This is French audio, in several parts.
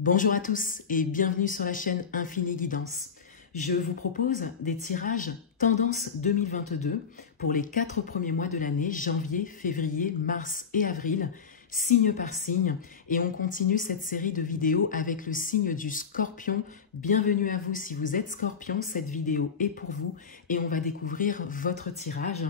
Bonjour à tous et bienvenue sur la chaîne Infini Guidance. Je vous propose des tirages tendance 2022 pour les 4 premiers mois de l'année, janvier, février, mars et avril, signe par signe. Et on continue cette série de vidéos avec le signe du Scorpion. Bienvenue à vous si vous êtes Scorpion, cette vidéo est pour vous et on va découvrir votre tirage.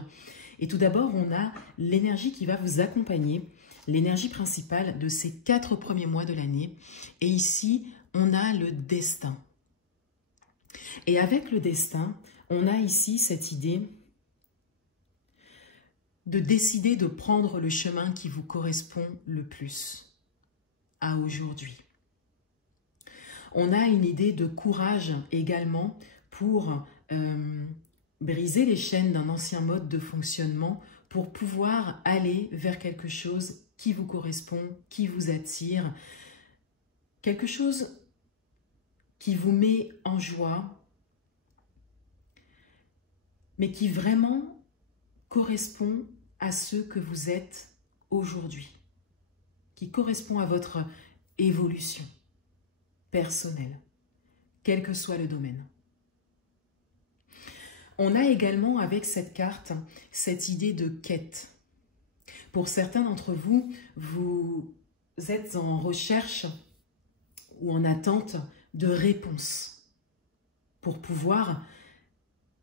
Et tout d'abord, on a l'énergie qui va vous accompagner, l'énergie principale de ces 4 premiers mois de l'année. Et ici, on a le destin. Et avec le destin, on a ici cette idée de décider de prendre le chemin qui vous correspond le plus à aujourd'hui. On a une idée de courage également pour briser les chaînes d'un ancien mode de fonctionnement pour pouvoir aller vers quelque chose qui vous correspond, qui vous attire, quelque chose qui vous met en joie, mais qui vraiment correspond à ce que vous êtes aujourd'hui, qui correspond à votre évolution personnelle, quel que soit le domaine. On a également avec cette carte cette idée de quête. Pour certains d'entre vous, vous êtes en recherche ou en attente de réponses pour pouvoir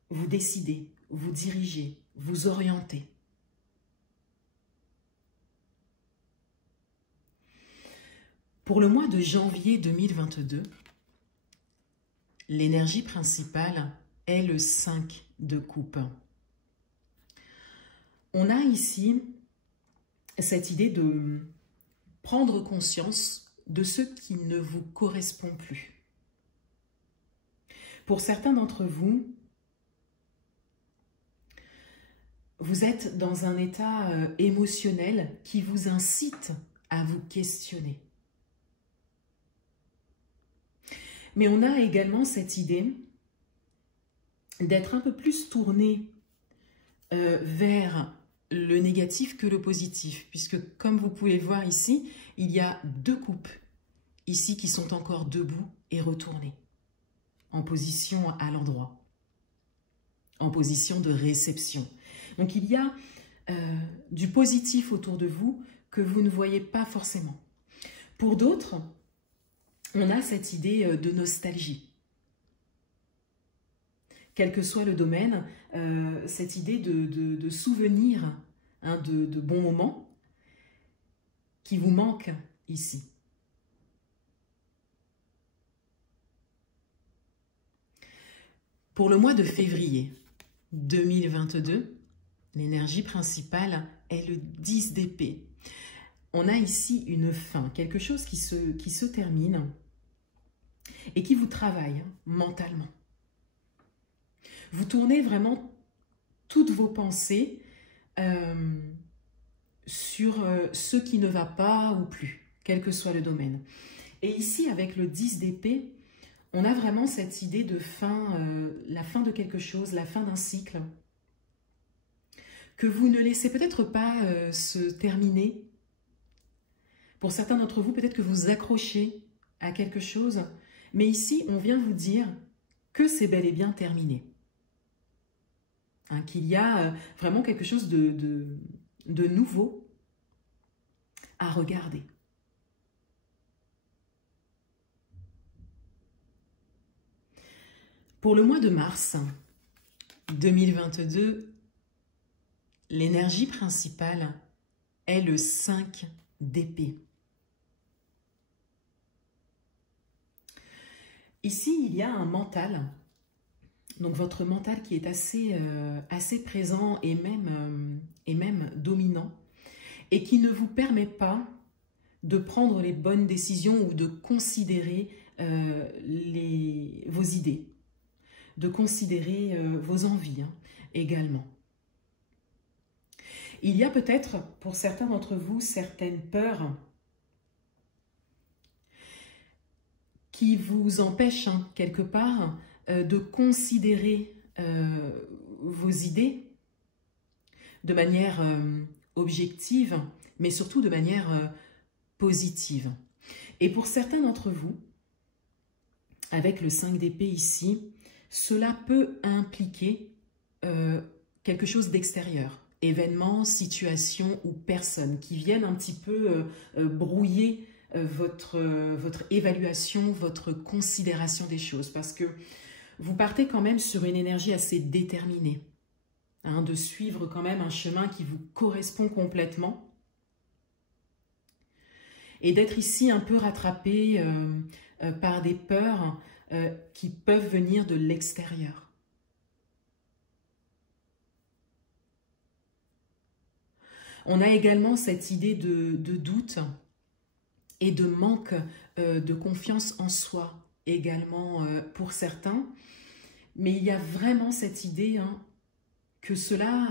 vous décider, vous diriger, vous orienter. Pour le mois de janvier 2022, l'énergie principale est le 5 de coupe. On a ici cette idée de prendre conscience de ce qui ne vous correspond plus. Pour certains d'entre vous, vous êtes dans un état émotionnel qui vous incite à vous questionner. Mais on a également cette idée d'être un peu plus tourné vers le négatif que le positif, puisque comme vous pouvez le voir ici, il y a 2 coupes ici qui sont encore debout et retournées, en position à l'endroit, en position de réception. Donc il y a du positif autour de vous que vous ne voyez pas forcément. Pour d'autres, on a cette idée de nostalgie. Quel que soit le domaine, cette idée de souvenirs, hein, de bons moments qui vous manquent ici. Pour le mois de février 2022, l'énergie principale est le 10 d'épée. On a ici une fin, quelque chose qui se termine et qui vous travaille mentalement. Vous tournez vraiment toutes vos pensées sur ce qui ne va pas ou plus, quel que soit le domaine. Et ici, avec le 10 d'épée, on a vraiment cette idée de fin, la fin de quelque chose, la fin d'un cycle, que vous ne laissez peut-être pas se terminer. Pour certains d'entre vous, peut-être que vous accrochez à quelque chose, mais ici, on vient vous dire que c'est bel et bien terminé. Hein, qu'il y a vraiment quelque chose de nouveau à regarder. Pour le mois de mars 2022, l'énergie principale est le 5 d'épée. Ici, il y a un mental. Donc votre mental qui est assez présent et même dominant et qui ne vous permet pas de prendre les bonnes décisions ou de considérer vos idées, de considérer vos envies également. Il y a peut-être pour certains d'entre vous certaines peurs qui vous empêchent quelque part de considérer vos idées de manière objective, mais surtout de manière positive. Et pour certains d'entre vous, avec le 5 d'épée ici, cela peut impliquer quelque chose d'extérieur. Événements, situations ou personnes qui viennent un petit peu brouiller votre évaluation, votre considération des choses. Parce que vous partez quand même sur une énergie assez déterminée. Hein, de suivre quand même un chemin qui vous correspond complètement. Et d'être ici un peu rattrapé par des peurs qui peuvent venir de l'extérieur. On a également cette idée de doute et de manque de confiance en soi également pour certains. Mais il y a vraiment cette idée que cela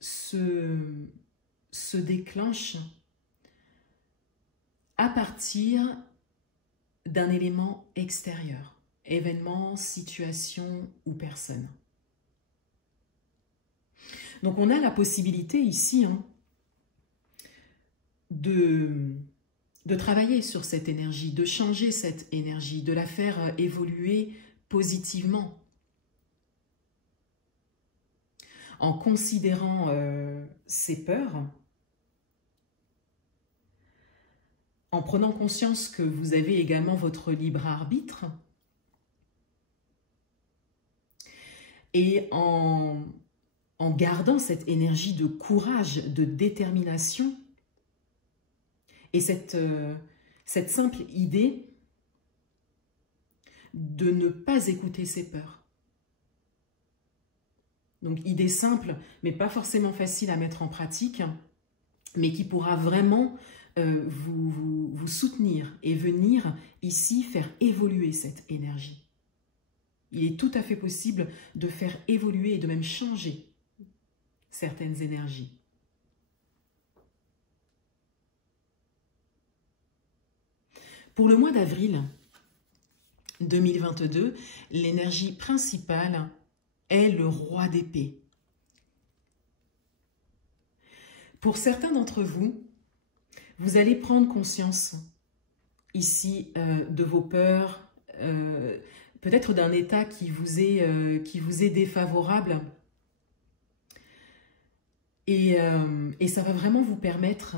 se déclenche à partir d'un élément extérieur, événement, situation ou personne. Donc on a la possibilité ici de travailler sur cette énergie, de changer cette énergie, de la faire évoluer positivement. En considérant ces peurs, en prenant conscience que vous avez également votre libre arbitre, et en gardant cette énergie de courage, de détermination, et cette simple idée de ne pas écouter ses peurs. Donc, idée simple, mais pas forcément facile à mettre en pratique, mais qui pourra vraiment vous soutenir et venir ici faire évoluer cette énergie. Il est tout à fait possible de faire évoluer et de même changer certaines énergies. Pour le mois d'avril 2022, l'énergie principale est le roi d'épée. Pour certains d'entre vous, vous allez prendre conscience ici de vos peurs, peut-être d'un état qui vous est défavorable. Et ça va vraiment vous permettre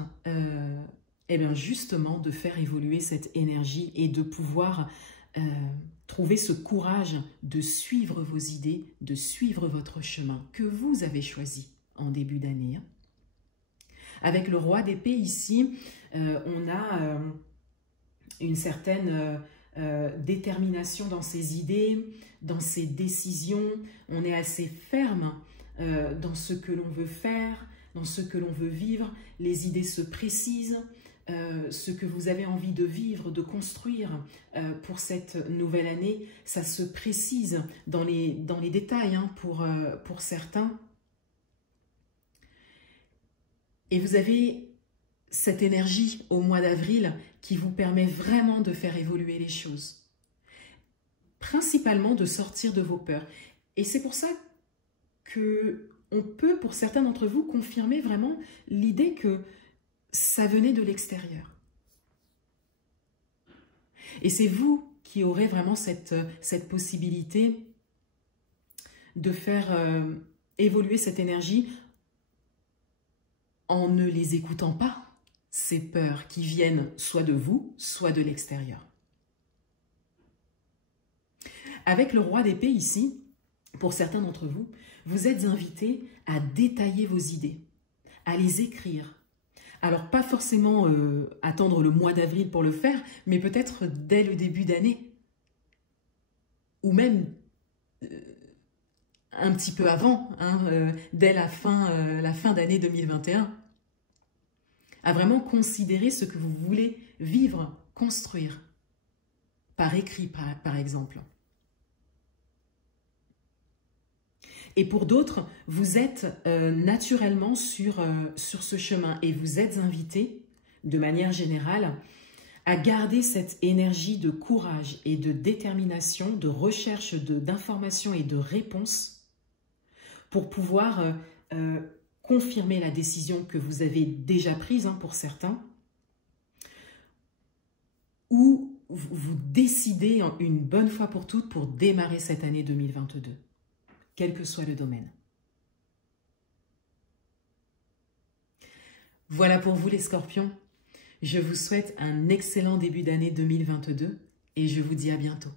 eh bien justement de faire évoluer cette énergie et de pouvoir trouver ce courage de suivre vos idées, de suivre votre chemin que vous avez choisi en début d'année. Avec le roi d'épée ici, on a une certaine détermination dans ses idées, dans ses décisions. On est assez ferme dans ce que l'on veut faire, dans ce que l'on veut vivre. Les idées se précisent. Ce que vous avez envie de vivre, de construire pour cette nouvelle année, ça se précise dans les détails pour certains. Et vous avez cette énergie au mois d'avril qui vous permet vraiment de faire évoluer les choses. Principalement de sortir de vos peurs. Et c'est pour ça qu'on peut, pour certains d'entre vous, confirmer vraiment l'idée que ça venait de l'extérieur. Et c'est vous qui aurez vraiment cette possibilité de faire évoluer cette énergie en ne les écoutant pas, ces peurs qui viennent soit de vous, soit de l'extérieur. Avec le roi d'épée ici, pour certains d'entre vous, vous êtes invités à détailler vos idées, à les écrire. Alors, pas forcément attendre le mois d'avril pour le faire, mais peut-être dès le début d'année. Ou même un petit peu avant, dès la fin d'année 2021. À vraiment considérer ce que vous voulez vivre, construire. Par écrit, par exemple. Et pour d'autres, vous êtes naturellement sur ce chemin et vous êtes invités, de manière générale, à garder cette énergie de courage et de détermination, de recherche d'informations et de réponses pour pouvoir confirmer la décision que vous avez déjà prise pour certains, vous décidez une bonne fois pour toutes pour démarrer cette année 2022, quel que soit le domaine. Voilà pour vous les scorpions. Je vous souhaite un excellent début d'année 2022 et je vous dis à bientôt.